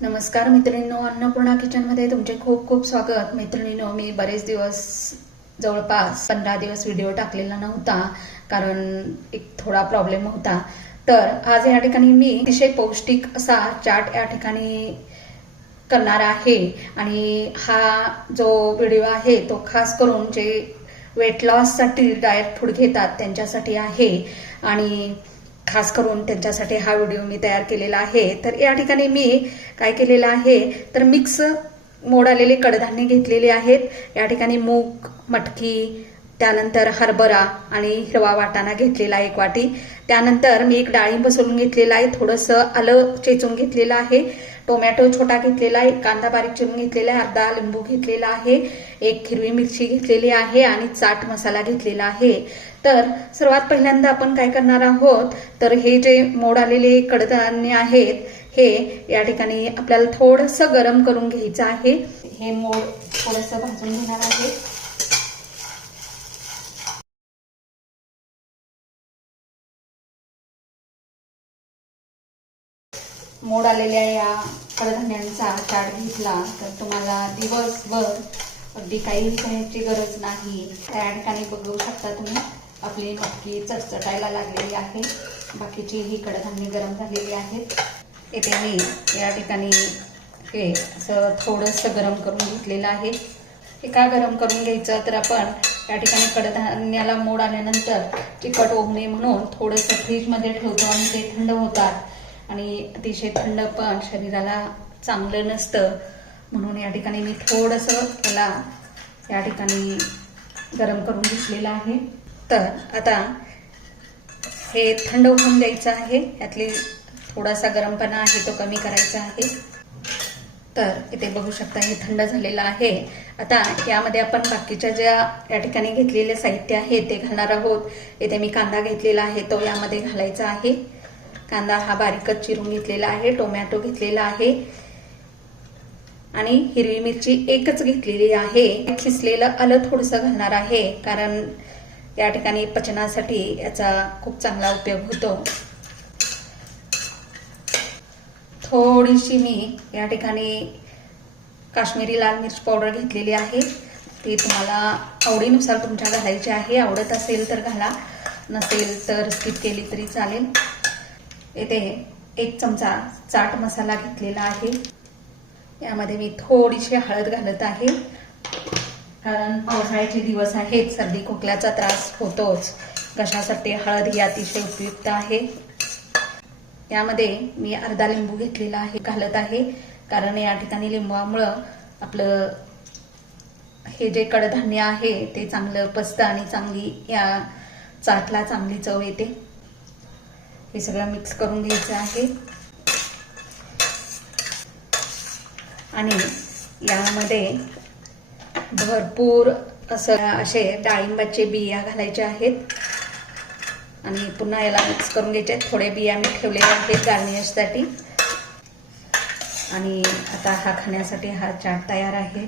नमस्कार मैत्रिणींनो, अन्नपूर्णा किचनमध्ये तुमचे खूप खूप स्वागत. मैत्रिणींनो, मी बरेच दिवस जवळपास 15 दिवस व्हिडिओ टाकलेला नव्हता कारण एक थोडा प्रॉब्लेम होता. तर आज या ठिकाणी मी अतिशय पौष्टिक असा चाट या ठिकाणी करणार आहे. आणि हा जो व्हिडिओ आहे तो खास करून जे वेट लॉससाठी डाएट फूड घेतात त्यांच्यासाठी आहे आणि खास करून त्यांच्यासाठी हा व्हिडिओ मी तयार केलेला आहे. तर या ठिकाणी मी काय केलेलं आहे तर मिक्स मोड आलेले कडधान्य घेतलेले आहेत. या ठिकाणी मूग, मटकी, त्यानंतर हरभरा आणि हिरवा वाटाणा घेतलेला 1 वाटी. त्यानंतर मी एक डाळिंब सोलून घेतलेला आहे, थोडंसं आलं चेचून घेतलेलं आहे, टोमॅटो छोटा घेतलेला आहे, कांदा बारीक चिरून घेतलेला आहे, अर्धा लिंबू घेतलेला आहे, 1 हिरवी मिरची घेतलेली आहे आणि चाट मसाला घेतलेला आहे. तर सर्वात पहिल्यांदा आपण काय करणार आहोत तर हे जे मोड आलेले कडधान्य आहेत हे या ठिकाणी आपल्याला थोडंसं गरम करून घ्यायचं आहे. हे मोड थोडंसं भाजून घेणार आहे. मोड आलेल्या या कडधान्यांचा चाट घेतला तर तुम्हाला दिवसभर अगदी काही करायची गरज नाही. त्या ठिकाणी बघू शकता तुम्ही आपली मटकी चटचटायला लागलेली आहे. बाकीची ही कडधान्य गरम झालेली आहेत. येथे मी या ठिकाणी हे असं थोडंसं गरम करून घेतलेलं आहे. हे का गरम करून घ्यायचं तर आपण या ठिकाणी कडधान्याला मोड आल्यानंतर चिकट होऊ नये म्हणून थोडंसं फ्रीजमध्ये ठेवतो आणि ते थंड होतात आणि अतिशय थंड पण शरीराला चांगलं नसतं. म्हणून या ठिकाणी मी थोडंसं त्याला या ठिकाणी गरम करून घेतलेलं आहे. तर आता हे थंड होऊन द्यायचं आहे. यातली थोडासा गरमपणा आहे तो कमी करायचा आहे. तर इथे बघू शकता हे थंड झालेलं आहे. आता यामध्ये आपण बाकीच्या ज्या या ठिकाणी घेतलेले साहित्य आहे ते घालणार आहोत. इथे मी कांदा घेतलेला आहे तो यामध्ये घालायचा आहे. कांदा हा बारीकच चिरून घेतलेला आहे, टोमॅटो घेतलेला आहे आणि हिरवी मिरची एकच घेतलेली आहे. खिसलेलं आलं थोडंसं घालणार आहे कारण या ठिकाणी पचनासाठी याचा खूप चांगला उपयोग होतो. थोडीशी मी या ठिकाणी काश्मीरी लाल मिर्च पावडर घेतलेली आहे. ती तुम्हाला आवडीनुसार तुमच्या घालायची आहे. आवडत असेल तर घाला, नसेल तर स्किप केली तरी चालेल. येथे 1 चमचा चाट मसाला घेतलेला आहे. यामध्ये मी थोडीशी हळद घालत आहे कारण पावसाळ्याचे दिवस आहेत, सर्दी खोकल्याचा त्रास होतोच. घशासाठी हळद ही अतिशय उपयुक्त आहे. यामध्ये मी अर्धा लिंबू घेतलेला आहे घालत आहे कारण या ठिकाणी लिंबामुळं आपलं हे जे कडधान्य आहे ते चांगलं पचतं आणि चांगली या चाटला चांगली चव येते. हे सगळं मिक्स करून घ्यायचं आहे आणि यामध्ये भरपूर असे डाळिंबाचे बिया घालायचे आहेत आणि पुन्हा याला मिक्स करून घ्यायचे. थोडे बिया मी ठेवलेले आहेत गार्निशसाठी. आणि आता हा खाण्यासाठी हा चाट तयार आहे.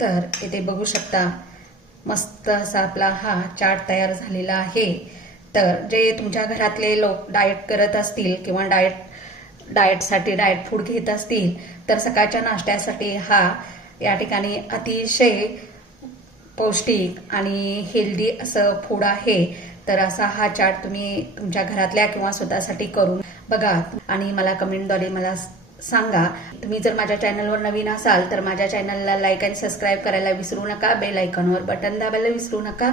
तर इथे बघू शकता मस्त असा आपला हा चाट तयार झालेला आहे. तर जे तुमच्या घरातले लोक डाएट करत असतील किंवा डाएटसाठी डाएट फूड घेत असतील तर सकाळच्या नाश्त्यासाठी हा या ठिकाणी अतिशय पौष्टिक आणि हेल्दी असं फूड आहे. तर असा हा चाट तुम्ही तुमच्या घरातल्या किंवा स्वतःसाठी करून बघा आणि मला कमेंटद्वारे मला सांगा. तुम्ही जर माझ्या चॅनलवर नवीन असाल तर माझ्या चॅनलला लाईक आणि सबस्क्राईब करायला विसरू नका. बेल आयकॉनवर बटन दाबायला विसरू नका.